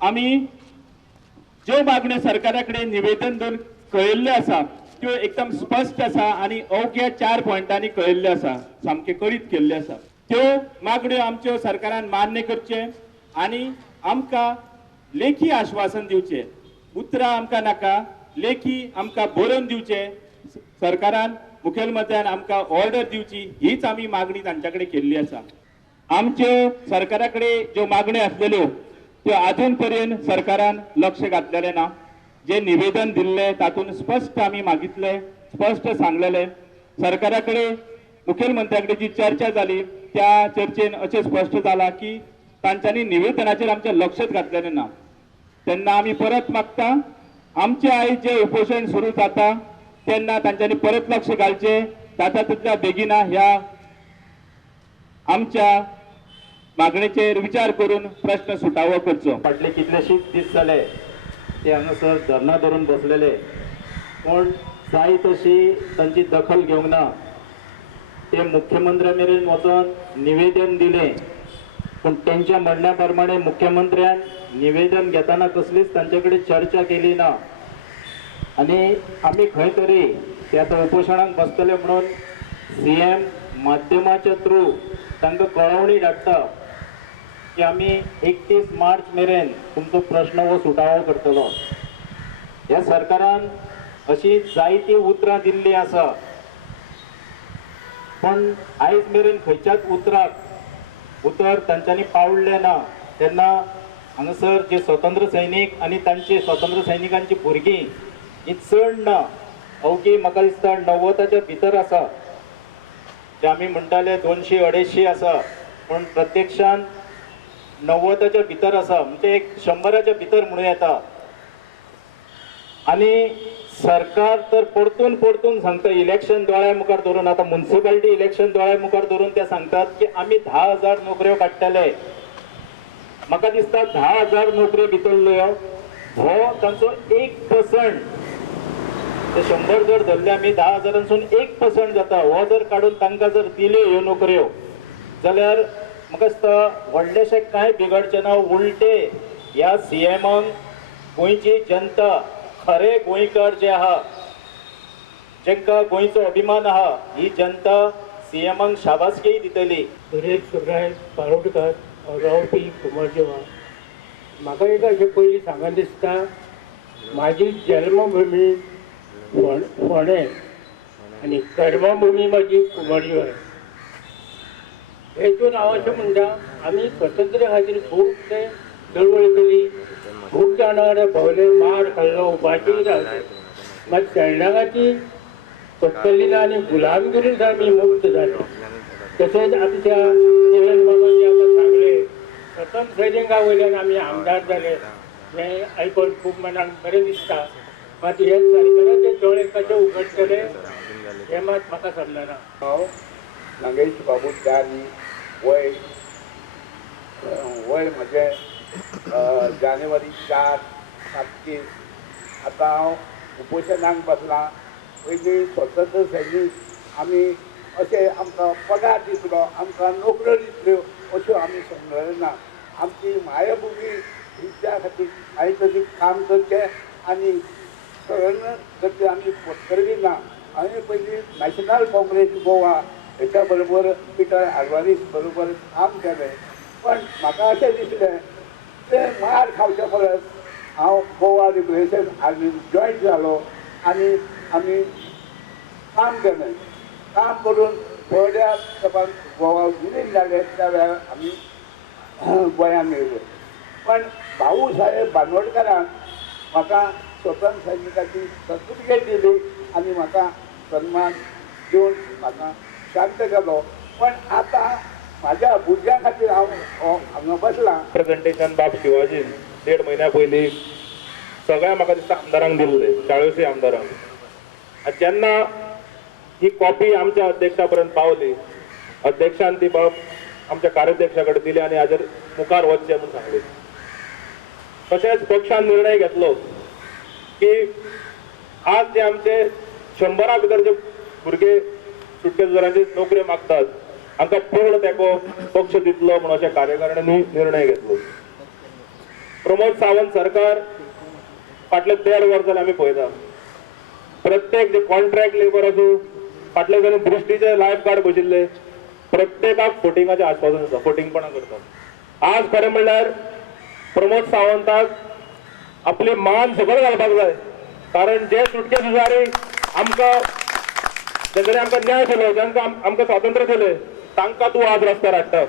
आम्ही ज्यो मागण्यो सरकारा कडेन निवेदन दिवन कळयल्ल्यो आसा त्यो एकदम स्पष्ट आसा आणि अवघ्या 4 पॉइंटांनी कळयल्ल्यो आसा, सामके कळीत केल्ल्यो आसा। त्यो मागण्यो आमच्यो सरकारान मान्य करचे आणि आमकां लेखी आश्वासन दिवचे। उतरां आमकां नाका, लेखी आमकां बरोवन दिवचे। सरकारान मुखेलमंत्र्यान आमकां ऑर्डर दिवची, हीच आमी मागणी तांच्या कडेन केल्ली आसा। आमच्यो सरकारा कडेन ज्यो मागण्यो आसलेल्यो त्यो अजून पर्यंत सरकारान लक्ष घातलेलें ना। जे निवेदन दिल्ले तातूंत स्पष्ट आमी मागितले, स्पष्ट सांगलेले। सरकारा कडेन मुखेलमंत्र्या कडेन जी चर्चा जाली त्या चर्चेन अशें स्पष्ट जाला की तांच्यांनी निवेदनाचेर आमचें लक्षच घातलेलें ना। तेन्ना आमी परत मागता, आमचे आयज जे उपोशण सुरू जाता तेन्ना तांच्यांनी परत लक्ष घालचे, जाता तितल्या बेगिना ह्या आमच्या मागणेचेर विचार करून प्रश्न सुटावो करचो। फाटले कितलेशेच दीस जाले ते हांगासर धरना धरून बसलेले, पण जाय तशी तांची दखल घेवंक ना। ते मुख्यमंत्र्या मेरेन वचून निवेदन दिलें, पण त्यांच्या म्हणण्या प्रमाणे मुख्यमंत्र्यान निवेदन घेताना कसलीच तांचे कडेन चर्चा केली ना। आणि आम्ही खंय तरी ते आता उपोशणाक बसतले म्हणून सीएम माध्यमाच्या थ्रू तांकां कळवणी धाडटा की आम्ही 31 मार्च मेरेन तुमचो प्रश्न हो सुटावो करतलो। ह्या सरकारान अशी जायती उतरां दिल्ली आसा, पण आयज मेरेन खंयच्याच उतर तांच्यांनी पावल्ले ना। तेन्ना हांगासर जे स्वतंत्र सैनीक आणि तांचे स्वतंत्र सैनिकांची भुरगीं ही चड ना, अवघी म्हाका दिसता 90च्या भितर आसा। जे आमी म्हणटाले 200-250 आसा, पण प्रत्यक्षान 90च्या भितर आसा, म्हणजे एक 100च्या भितर म्हणूं येता। आणि सरकार तर परतून सांगता, इलेक्शन दोळ्या मुखार धरून, आता म्युनिसिपालिटी इलेक्शन दोळ्या मुखार धरून ते सांगतात की आम्ही 10,000 नोकऱ्यो काडटले। म्हाका दिसता 10,000 नोकऱ्यो भितरल्यो हो तांचो 1%, ते 100 जर धरले आमी 10,000सून 1% जाता। हो जर काडून तांकां जर दिल्यो ह्यो नोकऱ्यो जाल्यार म्हाका दिसता व्हडलेशें कांय बिगडचें ना। उलटे ह्या सीएमाक गोंयची जनता, खरे गोंयकार जे आहा, जेंकां गोंयचो अभिमान आहा, ही जनता सीएमाक शाबासकी दितली। सुरेश सुब्राय बारोडकार रावपी कुमारदेवा, म्हाका एक अशें पयलीं सांगन दिसता, म्हाजी जन्मभूमी फोंडे आनी कर्मभूमी म्हाजी कुमारदेवा। हेतून हांव अशें म्हणटा, आमी स्वतंत्र खातीर खूब ते चळवळ केली, खूब जाणां कडेन भोंवले, मार खाल्लो, उपाशी रावले, मात शेळणागाची कत्तलीन आनी गुलामगिरीन आमी मुक्त जाले। तशेंच आमच्या किरण बाबांनी आमकां सांगले, स्वतंत्र सैनिका वयल्यान आमी आमदार जाले, हें आयकून खूब मनाक बरें दिसता। मात हे सरकाराचे दोळे कशे उगडटले हें मात म्हाका समजना। हांव नागेश बाबू दानी, वय म्हजें जानेवारी 4, 37। आतां हांव उपोशणाक बसलां। पयलीं स्वतंत्र सैनीक आमी अशें आमकां पगार दितलो, आमकां नोकऱ्यो दितल्यो अश्यो आमी समजलें ना। आमची मायभुमी हिच्या खातीर हांवें तरी काम करचें आनी सगळ्यांना करचें आमी पत्करली ना। हांवें पयलीं नॅशनल काँग्रेस गोवा हेच्या बरोबर पिटर आडवाणीस बरोबर काम केलें, पण म्हाका अशें दिसलें ते मार खावचे परस हांव गोवा लिबरेशन आर्मीन जॉयन जालो आनी आमी काम केलें। काम करून व्हडल्या तेंपाक गोवा विलीन जाले, त्या वेळार आमी गोंयांत येयले। पण भाऊ साहेब बांदोडकरान म्हाका स्वतंत्र सैनिकाची सर्टिफिकेट दिली आनी म्हाका सन्मान दिवन म्हाका शांत केलो। पण आतां म्हाज्या भुरग्यां खातीर हांव हांगा बसलां। प्रेजेंटेशन बाब शिवाजीन 1.5 म्हयन्या पयलीं सगळ्या म्हाका दिसता आमदारांक दिल्ले, 40 आमदारांक। जेन्ना ही कॉपी आमच्या अध्यक्षा पर्यंत पावली, अध्यक्षान ती बाब आमच्या कार्याध्यक्षा कडेन दिली आनी हाजेर मुखार वचचें म्हूण सांगलें। तशेंच पक्षान निर्णय घेतलो की आज जे आमचे 100 भितर जे भुरगे सुटकेसदारांची नोकऱ्यो मागतात हांकां पूर्ण तेको पक्ष दितलो म्हणून अशें कार्यकारिणींनी निर्णय घेतलो। प्रमोद सावंत सरकार फाटले 1.5 वर्सां आमी पळयता. प्रत्येक जे कॉन्ट्रॅक्ट लेबर असो फाटले जण दृश्टीचे लायफ गार्ड बशिल्ले प्रत्येकाक फोटिंगाचे आस्वादन आसा, फोटिंगपणां करतात. आज खरें म्हणल्यार प्रमोद सावंताक आपले मान सकयल घालपाक जाय, कारण जे सुटके सुजारी आमकां जेन्ना आमकां न्याय केलो, जांकां आमकां स्वातंत्र्य दिलें, तांकां तूं आज रस्त्यार हाडटा.